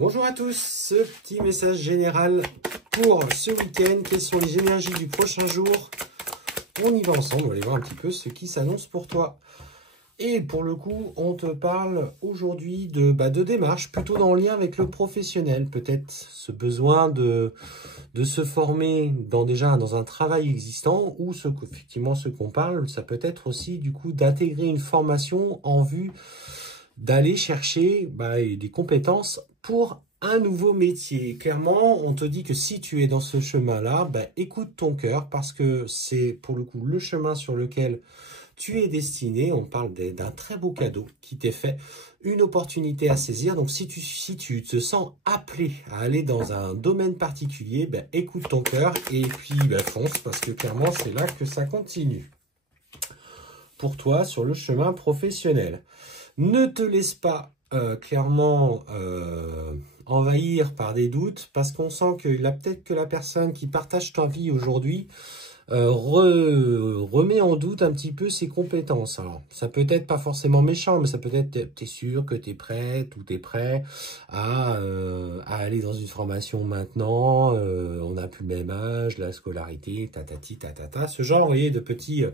Bonjour à tous, ce petit message général pour ce week-end. Quelles sont les énergies du prochain jour? On y va ensemble, on va aller voir un petit peu ce qui s'annonce pour toi. Et pour le coup, on te parle aujourd'hui de démarches plutôt dans le lien avec le professionnel. Peut-être ce besoin de se former dans un travail existant ou effectivement ce qu'on parle, ça peut être aussi du coup d'intégrer une formation en vue d'aller chercher des compétences pour un nouveau métier. Clairement, on te dit que si tu es dans ce chemin-là, écoute ton cœur parce que c'est pour le coup le chemin sur lequel tu es destiné. On parle d'un très beau cadeau qui t'est fait, une opportunité à saisir. Donc si tu te sens appelé à aller dans un domaine particulier, écoute ton cœur et puis fonce parce que clairement c'est là que ça continue. Pour toi sur le chemin professionnel. Ne te laisse pas clairement envahir par des doutes parce qu'on sent que peut-être que la personne qui partage ta vie aujourd'hui remet en doute un petit peu ses compétences. Alors, ça peut être pas forcément méchant, mais ça peut être, t'es sûr que t'es prête ou t'es prêt à aller dans une formation maintenant, on n'a plus le même âge, la scolarité, tatati, tatata, ce genre, vous voyez, de petits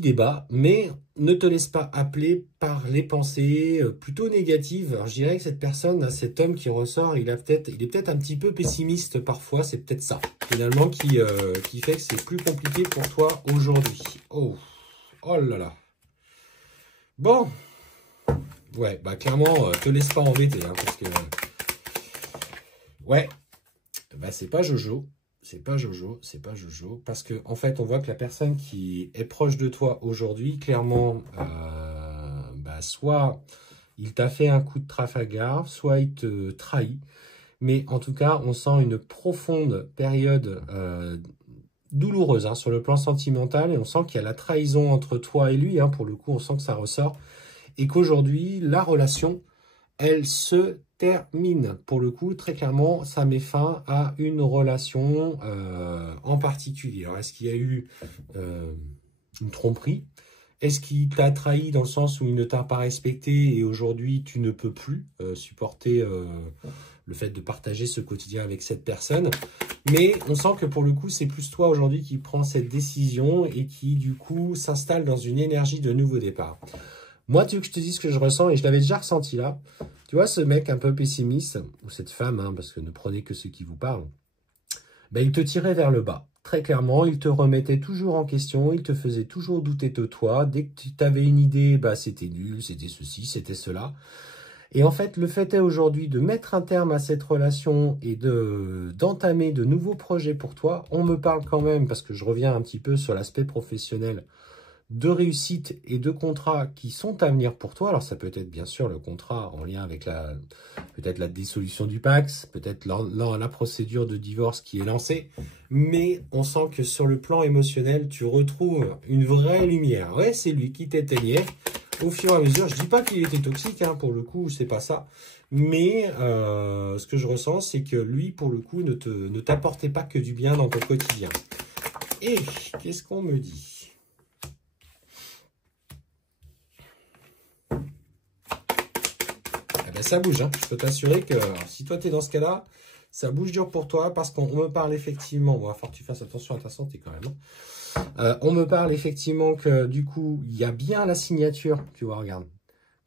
débats, mais ne te laisse pas appeler par les pensées plutôt négatives. Alors, je dirais que cette personne, cet homme qui ressort, il est peut-être un petit peu pessimiste parfois, c'est peut-être ça, finalement, qui fait que c'est plus compliqué pour toi aujourd'hui. Oh là là. Bon, ouais, clairement, te laisse pas embêter, hein, parce que, ouais, c'est pas Jojo. C'est pas Jojo, parce que en fait, on voit que la personne qui est proche de toi aujourd'hui, clairement, soit il t'a fait un coup de Trafalgar, soit il te trahit. Mais en tout cas, on sent une profonde période douloureuse sur le plan sentimental, et on sent qu'il y a la trahison entre toi et lui. Pour le coup, on sent que ça ressort, et qu'aujourd'hui, la relation, elle se termine. Pour le coup, très clairement, ça met fin à une relation en particulier. Alors, est-ce qu'il y a eu une tromperie? Est-ce qu'il t'a trahi dans le sens où il ne t'a pas respecté et aujourd'hui, tu ne peux plus supporter le fait de partager ce quotidien avec cette personne? Mais on sent que pour le coup, c'est plus toi aujourd'hui qui prends cette décision et qui, du coup, s'installe dans une énergie de nouveau départ. Moi, tu veux que je te dise ce que je ressens, et je l'avais déjà ressenti là. Tu vois, ce mec un peu pessimiste, ou cette femme, parce que ne prenez que ceux qui vous parlent, il te tirait vers le bas. Très clairement, il te remettait toujours en question, il te faisait toujours douter de toi. Dès que tu avais une idée, c'était nul, c'était ceci, c'était cela. Et en fait, le fait est aujourd'hui de mettre un terme à cette relation et d'entamer de nouveaux projets pour toi. On me parle quand même, parce que je reviens un petit peu sur l'aspect professionnel, de réussite et de contrats qui sont à venir pour toi. Alors ça peut être bien sûr le contrat en lien avec peut-être la dissolution du Pacs, peut-être la procédure de divorce qui est lancée, mais on sent que sur le plan émotionnel, tu retrouves une vraie lumière. Ouais, c'est lui qui t'éteignait au fur et à mesure. Je dis pas qu'il était toxique, pour le coup, c'est pas ça. Mais ce que je ressens, c'est que lui, pour le coup, ne t'apportait pas que du bien dans ton quotidien. Et qu'est-ce qu'on me dit ? Ça bouge, je peux t'assurer que si toi tu es dans ce cas-là, ça bouge dur pour toi parce qu'on me parle effectivement, il va falloir que tu fasses attention à ta santé quand même. On me parle effectivement que du coup, il y a bien la signature, tu vois, regarde.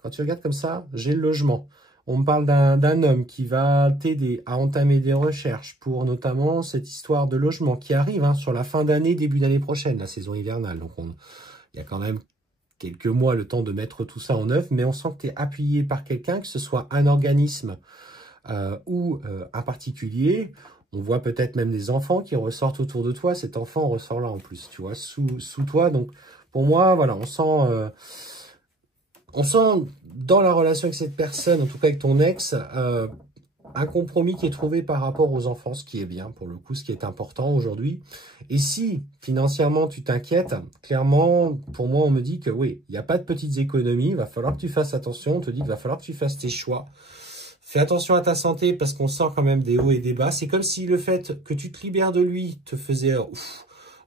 Quand tu regardes comme ça, j'ai le logement. On me parle d'un homme qui va t'aider à entamer des recherches pour notamment cette histoire de logement qui arrive sur la fin d'année, début d'année prochaine, la saison hivernale. Donc il y a quand même quelques mois, le temps de mettre tout ça en œuvre, mais on sent que tu es appuyé par quelqu'un, que ce soit un organisme ou un particulier. On voit peut-être même des enfants qui ressortent autour de toi. Cet enfant ressort là en plus, tu vois, sous toi. Donc, pour moi, voilà, on sent dans la relation avec cette personne, en tout cas avec ton ex, un compromis qui est trouvé par rapport aux enfants, ce qui est bien, pour le coup, ce qui est important aujourd'hui. Et si, financièrement, tu t'inquiètes, clairement, pour moi, on me dit que oui, il n'y a pas de petites économies, il va falloir que tu fasses attention, on te dit qu'il va falloir que tu fasses tes choix. Fais attention à ta santé, parce qu'on sent quand même des hauts et des bas. C'est comme si le fait que tu te libères de lui te faisait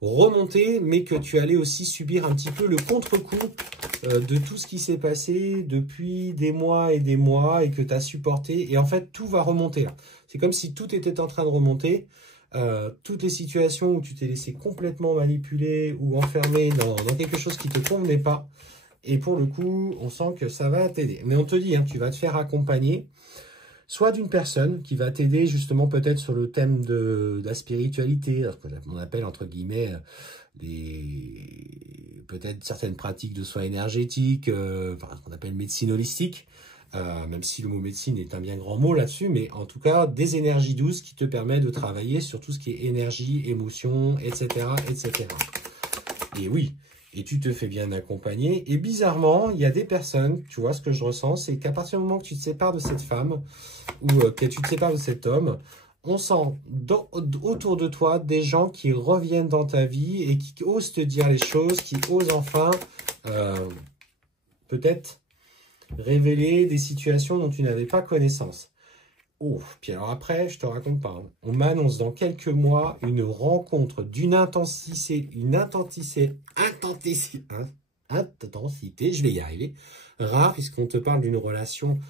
remonter, mais que tu allais aussi subir un petit peu le contre-coup de tout ce qui s'est passé depuis des mois et que tu as supporté. Et en fait, tout va remonter là. C'est comme si tout était en train de remonter. Toutes les situations où tu t'es laissé complètement manipuler ou enfermer dans quelque chose qui ne te convenait pas. Et pour le coup, on sent que ça va t'aider. Mais on te dit, hein, tu vas te faire accompagner soit d'une personne qui va t'aider justement peut-être sur le thème de la spiritualité, ce qu'on appelle entre guillemets peut-être certaines pratiques de soins énergétiques, enfin, ce qu'on appelle médecine holistique, même si le mot médecine est un bien grand mot là-dessus, mais en tout cas des énergies douces qui te permettent de travailler sur tout ce qui est énergie, émotion, etc., etc. Et oui, et tu te fais bien accompagner. Et bizarrement, il y a des personnes, tu vois, ce que je ressens, c'est qu'à partir du moment que tu te sépares de cette femme ou que tu te sépares de cet homme, on sent autour de toi des gens qui reviennent dans ta vie et qui osent te dire les choses, qui osent enfin peut-être révéler des situations dont tu n'avais pas connaissance. Oh, puis alors après, je te raconte pas, hein. On m'annonce dans quelques mois une rencontre d'une intensité, je vais y arriver, rare, puisqu'on te parle d'une relation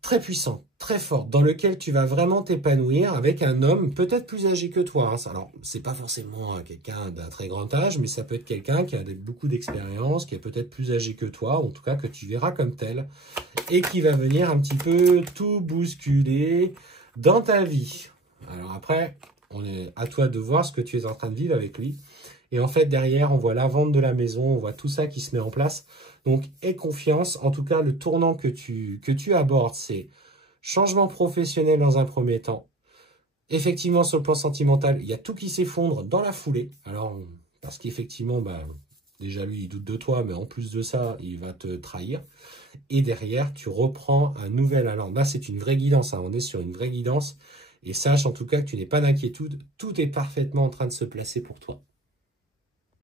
très puissante, très forte, dans lequel tu vas vraiment t'épanouir avec un homme peut-être plus âgé que toi, hein. Alors, c'est pas forcément quelqu'un d'un très grand âge, mais ça peut être quelqu'un qui a beaucoup d'expérience, qui est peut-être plus âgé que toi, ou en tout cas que tu verras comme tel, et qui va venir un petit peu tout bousculer dans ta vie. Alors après, on est à toi de voir ce que tu es en train de vivre avec lui. Et en fait, derrière, on voit la vente de la maison, on voit tout ça qui se met en place. Donc, aie confiance. En tout cas, le tournant que tu abordes, c'est changement professionnel dans un premier temps. Effectivement, sur le plan sentimental, il y a tout qui s'effondre dans la foulée. Alors, parce qu'effectivement, déjà lui, il doute de toi, mais en plus de ça, il va te trahir. Et derrière, tu reprends un nouvel allant. Là, c'est une vraie guidance, hein. On est sur une vraie guidance. Et sache en tout cas que tu n'es pas d'inquiétude. Tout est parfaitement en train de se placer pour toi.